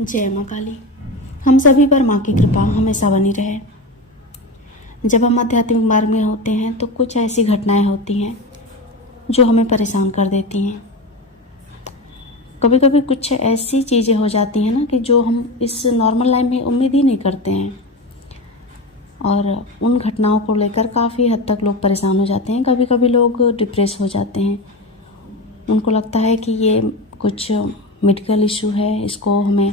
जय माँ काली। हम सभी पर माँ की कृपा हमेशा बनी रहे। जब हम आध्यात्मिक मार्ग में होते हैं तो कुछ ऐसी घटनाएं होती हैं जो हमें परेशान कर देती हैं। कभी कभी कुछ ऐसी चीज़ें हो जाती हैं ना कि जो हम इस नॉर्मल लाइफ में उम्मीद ही नहीं करते हैं, और उन घटनाओं को लेकर काफ़ी हद तक लोग परेशान हो जाते हैं। कभी कभी लोग डिप्रेस हो जाते हैं। उनको लगता है कि ये कुछ मेडिकल इशू है, इसको हमें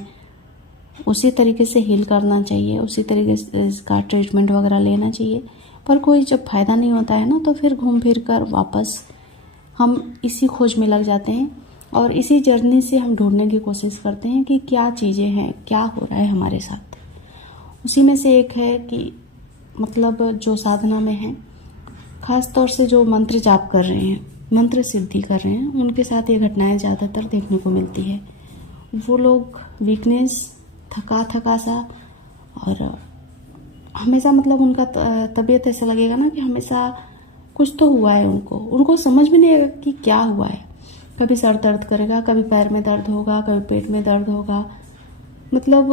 उसी तरीके से हील करना चाहिए, उसी तरीके से इसका ट्रीटमेंट वगैरह लेना चाहिए। पर कोई जब फ़ायदा नहीं होता है ना, तो फिर घूम फिर कर वापस हम इसी खोज में लग जाते हैं और इसी जर्नी से हम ढूंढने की कोशिश करते हैं कि क्या चीज़ें हैं, क्या हो रहा है हमारे साथ। उसी में से एक है कि मतलब जो साधना में है, ख़ास तौर से जो मंत्र जाप कर रहे हैं, मंत्र सिद्धि कर रहे हैं, उनके साथ ये घटनाएं ज़्यादातर देखने को मिलती है। वो लोग वीकनेस, थका सा, और हमेशा मतलब उनका तबीयत ऐसा लगेगा ना कि हमेशा कुछ तो हुआ है। उनको समझ में नहीं आएगा कि क्या हुआ है। कभी सर दर्द करेगा, कभी पैर में दर्द होगा, कभी पेट में दर्द होगा। मतलब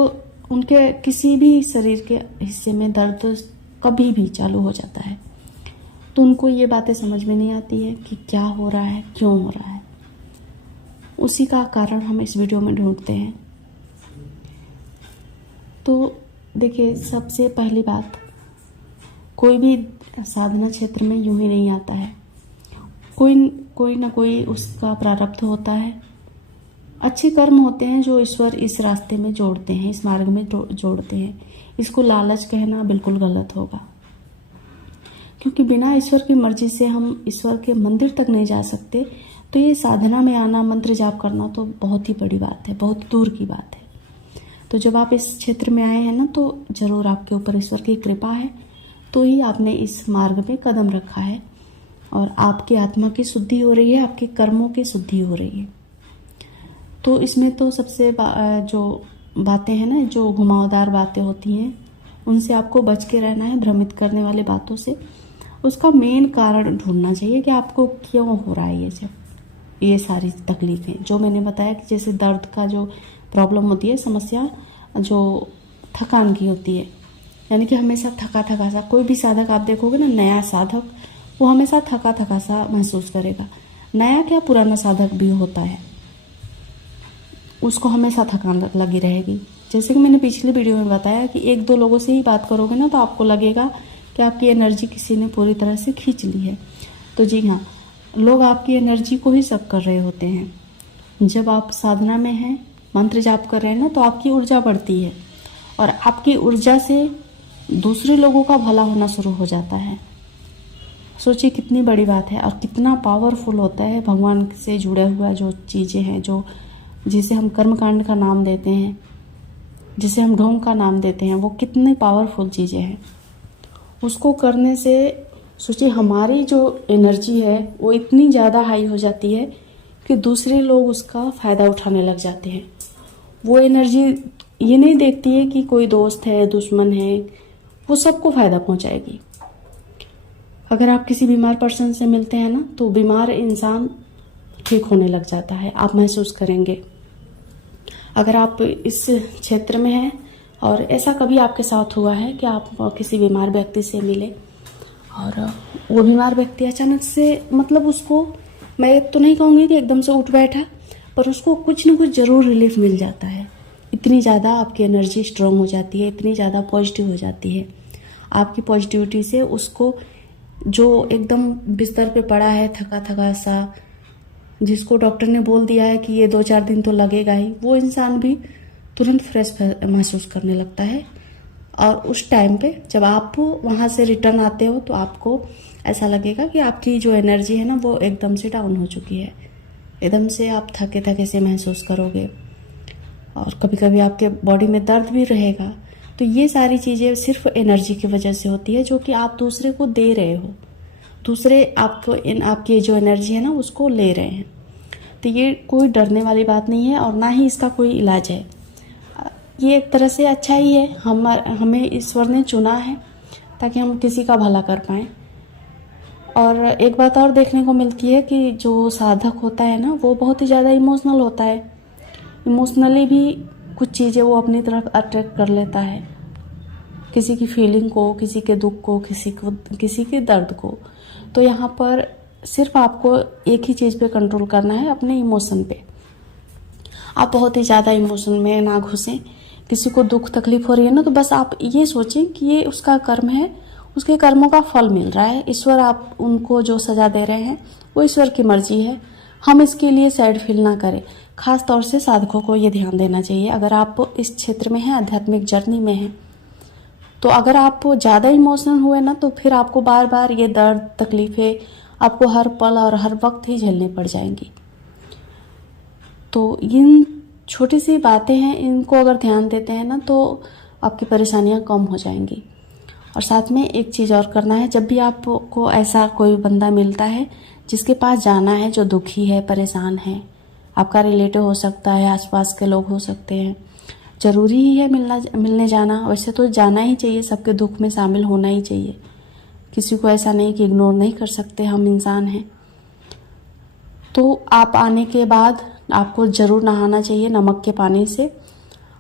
उनके किसी भी शरीर के हिस्से में दर्द कभी भी चालू हो जाता है। तो उनको ये बातें समझ में नहीं आती है कि क्या हो रहा है, क्यों हो रहा है। उसी का कारण हम इस वीडियो में ढूंढते हैं। तो देखिए, सबसे पहली बात, कोई भी साधना क्षेत्र में यूं ही नहीं आता है। कोई ना कोई उसका प्रारब्ध होता है। अच्छे कर्म होते हैं जो ईश्वर इस रास्ते में जोड़ते हैं, इस मार्ग में जोड़ते हैं। इसको लालच कहना बिल्कुल गलत होगा, क्योंकि बिना ईश्वर की मर्जी से हम ईश्वर के मंदिर तक नहीं जा सकते। तो ये साधना में आना, मंत्र जाप करना तो बहुत ही बड़ी बात है, बहुत दूर की बात है। तो जब आप इस क्षेत्र में आए हैं ना, तो ज़रूर आपके ऊपर ईश्वर की कृपा है, तो ही आपने इस मार्ग में कदम रखा है और आपकी आत्मा की शुद्धि हो रही है, आपके कर्मों की शुद्धि हो रही है। तो इसमें तो सबसे जो बातें हैं ना, जो घुमावदार बातें होती हैं, उनसे आपको बच के रहना है, भ्रमित करने वाले बातों से। उसका मेन कारण ढूंढना चाहिए कि आपको क्यों हो रहा है ये सारी तकलीफ़ें जो मैंने बताया। कि जैसे दर्द का जो प्रॉब्लम होती है, समस्या जो थकान की होती है, यानी कि हमेशा थका सा। कोई भी साधक आप देखोगे ना, नया साधक, वो हमेशा थका सा महसूस करेगा। नया क्या, पुराना साधक भी होता है, उसको हमेशा थकान लगी रहेगी। जैसे कि मैंने पिछले वीडियो में बताया कि एक दो लोगों से ही बात करोगे ना, तो आपको लगेगा कि आपकी एनर्जी किसी ने पूरी तरह से खींच ली है। तो जी हाँ, लोग आपकी एनर्जी को ही सक कर रहे होते हैं। जब आप साधना में हैं, मंत्र जाप कर रहे हैं ना, तो आपकी ऊर्जा बढ़ती है और आपकी ऊर्जा से दूसरे लोगों का भला होना शुरू हो जाता है। सोचिए कितनी बड़ी बात है और कितना पावरफुल होता है भगवान से जुड़ा हुआ जो चीज़ें हैं, जिसे हम कर्मकांड का नाम देते हैं, जिसे हम ढोंग का नाम देते हैं, वो कितनी पावरफुल चीज़ें हैं। उसको करने से सोचिए हमारी जो एनर्जी है वो इतनी ज़्यादा हाई हो जाती है कि दूसरे लोग उसका फ़ायदा उठाने लग जाते हैं। वो एनर्जी ये नहीं देखती है कि कोई दोस्त है, दुश्मन है, वो सबको फ़ायदा पहुंचाएगी। अगर आप किसी बीमार पर्सन से मिलते हैं ना, तो बीमार इंसान ठीक होने लग जाता है, आप महसूस करेंगे। अगर आप इस क्षेत्र में हैं और ऐसा कभी आपके साथ हुआ है कि आप किसी बीमार व्यक्ति से मिले और वो बीमार व्यक्ति अचानक से, मतलब उसको, मैं तो नहीं कहूँगी कि एकदम से उठ बैठा, पर उसको कुछ ना कुछ ज़रूर रिलीफ मिल जाता है। इतनी ज़्यादा आपकी एनर्जी स्ट्रांग हो जाती है, इतनी ज़्यादा पॉजिटिव हो जाती है। आपकी पॉजिटिविटी से उसको, जो एकदम बिस्तर पे पड़ा है थका सा, जिसको डॉक्टर ने बोल दिया है कि ये 2-4 दिन तो लगेगा ही, वो इंसान भी तुरंत फ्रेश महसूस करने लगता है। और उस टाइम पे जब आप वहाँ से रिटर्न आते हो, तो आपको ऐसा लगेगा कि आपकी जो एनर्जी है ना, वो एकदम से डाउन हो चुकी है। एकदम से आप थके से महसूस करोगे और कभी कभी आपके बॉडी में दर्द भी रहेगा। तो ये सारी चीज़ें सिर्फ एनर्जी की वजह से होती है, जो कि आप दूसरे को दे रहे हो। दूसरे आपकी जो एनर्जी है ना, उसको ले रहे हैं। तो ये कोई डरने वाली बात नहीं है और ना ही इसका कोई इलाज है। ये एक तरह से अच्छा ही है, हमें ईश्वर ने चुना है ताकि हम किसी का भला कर पाएँ। और एक बात और देखने को मिलती है कि जो साधक होता है ना, वो बहुत ही ज़्यादा इमोशनल होता है। इमोशनली भी कुछ चीज़ें वो अपनी तरफ अट्रैक्ट कर लेता है, किसी की फीलिंग को, किसी के दुख को, किसी के दर्द को। तो यहाँ पर सिर्फ आपको एक ही चीज़ पे कंट्रोल करना है, अपने इमोशन पे। आप बहुत ही ज़्यादा इमोशन में ना घुसें। किसी को दुख तकलीफ हो रही है ना, तो बस आप ये सोचें कि ये उसका कर्म है, उसके कर्मों का फल मिल रहा है। ईश्वर आप उनको जो सज़ा दे रहे हैं वो ईश्वर की मर्जी है, हम इसके लिए सैड फील ना करें। ख़ास तौर से साधकों को ये ध्यान देना चाहिए, अगर आप इस क्षेत्र में हैं, आध्यात्मिक जर्नी में हैं, तो अगर आप ज़्यादा इमोशनल हुए ना, तो फिर आपको बार बार ये दर्द तकलीफ़ें आपको हर पल और हर वक्त ही झेलनी पड़ जाएंगी। तो इन छोटी सी बातें हैं, इनको अगर ध्यान देते हैं ना, तो आपकी परेशानियां कम हो जाएंगी। और साथ में एक चीज़ और करना है, जब भी आपको ऐसा कोई बंदा मिलता है जिसके पास जाना है, जो दुखी है, परेशान है, आपका रिलेटिव हो सकता है, आसपास के लोग हो सकते हैं, ज़रूरी ही है मिलने जाना। वैसे तो जाना ही चाहिए, सबके दुख में शामिल होना ही चाहिए, किसी को ऐसा नहीं कि इग्नोर नहीं कर सकते, हम इंसान हैं। तो आप आने के बाद आपको ज़रूर नहाना चाहिए नमक के पानी से,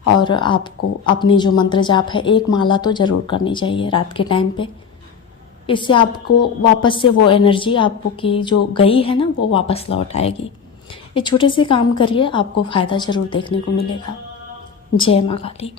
और आपको अपनी जो मंत्र जाप है, एक माला तो ज़रूर करनी चाहिए रात के टाइम पे। इससे आपको वापस से वो एनर्जी आपको की जो गई है ना, वो वापस लौट आएगी। ये छोटे से काम करिए, आपको फ़ायदा ज़रूर देखने को मिलेगा। जय माँ काली।